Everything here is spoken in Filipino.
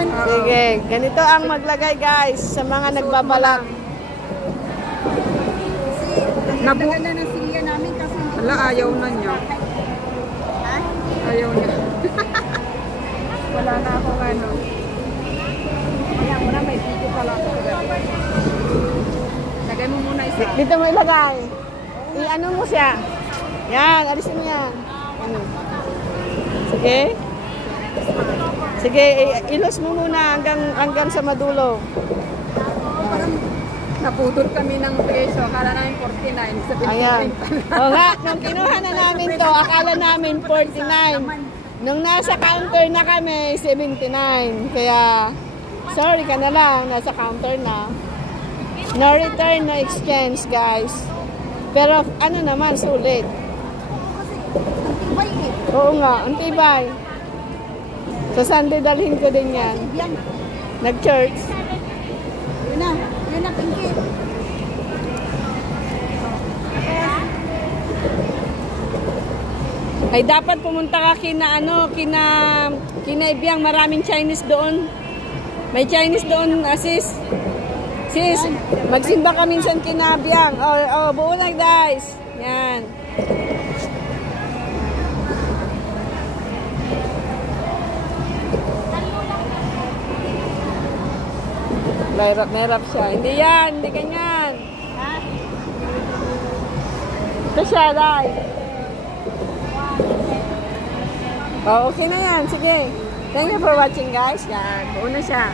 Sige, ganito ang maglagay guys sa mga nagbabalak. Nagdala na ng silya namin kasi wala, ayaw na niya. Ha? Ayaw niya. Wala na akong ano. Kaya muna may video pala ako. Lagay mo muna isa. Dito mo ilagay. I-ano mo siya. Yan, alisin mo yan. Sige. Sige, ilos mo muna hanggang sa madulo. Naputol kami ng presyo. Akala namin 49. Ayan. O nga, nung kinuha na namin to, akala namin 49. Nung nasa counter na kami, 79. Kaya, sorry ka na lang, nasa counter na. No return, no exchange, guys. Pero, ano naman, sulit. Oo nga, ang tibay. Sa Sunday, dalhin ko din yan. Nag-church. Yun na, pinky. Ay, dapat pumunta ka kina Ibiyang, maraming Chinese doon. May Chinese doon, sis. Sis, magsimba ka minsan kina Ibiyang. Oh, buo na guys. Yan. Merap siya. Hindi yan, hindi ganyan. Ha? Ito siya, dai. Oh, okay na yan. Sige. Thank you for watching, guys. Yan. Buo na siya.